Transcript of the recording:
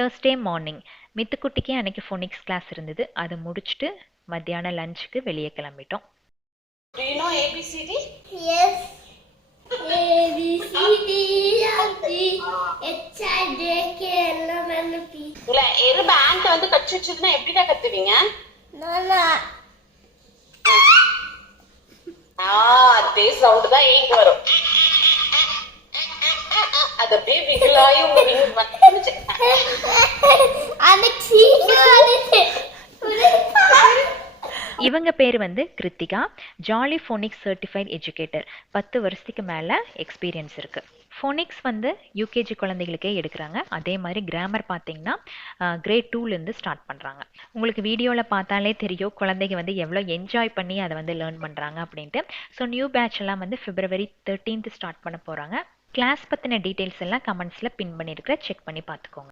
Thursday morning மித்துக்குட்டிக்கு அன்னைக்கு Phoenix class இருந்தது. அதை முடிச்சுட்டு மத்தியானம் லஞ்சுக்கு வெளியே கிளம்பிட்டோம். Do you know ABCD? Yes. A B C D F G H I J K L M N P. இல்ல எறும்பு ஆண்ட வந்து கடிச்சு வச்சிருந்தா எப்படிடா கத்துவீங்க? நானா அதே சவுண்ட் தான் ஏங்க வரும். அது அப்படியே விகலாயும் உங்க விங்கு வந்துச்சு. அன்னைக்கு சீக்கிரம் இவங்க பேர் வந்து Krithika. Jolly phonics certified educator. 10 வருஷத்துக்கு மேலே எக்ஸ்பீரியன்ஸ் இருக்குது. ஃபோனிக்ஸ் வந்து யூகேஜி குழந்தைகளுக்கே எடுக்கிறாங்க. அதே மாதிரி கிராமர் பார்த்தீங்கன்னா கிரேட் 2லேருந்து ஸ்டார்ட் பண்ணுறாங்க. உங்களுக்கு வீடியோவில் பார்த்தாலே தெரியும் குழந்தைங்க வந்து எவ்வளோ என்ஜாய் பண்ணி அதை வந்து லேர்ன் பண்ணுறாங்க அப்படின்ட்டு. ஸோ நியூ பேட்ச் எல்லாம் வந்து February 13th ஸ்டார்ட் பண்ண போகிறாங்க. கிளாஸ் பற்றின டீட்டெயில்ஸ் எல்லாம் கமெண்ட்ஸில் பின் பண்ணியிருக்கிற செக் பண்ணி பார்த்துக்கோங்க.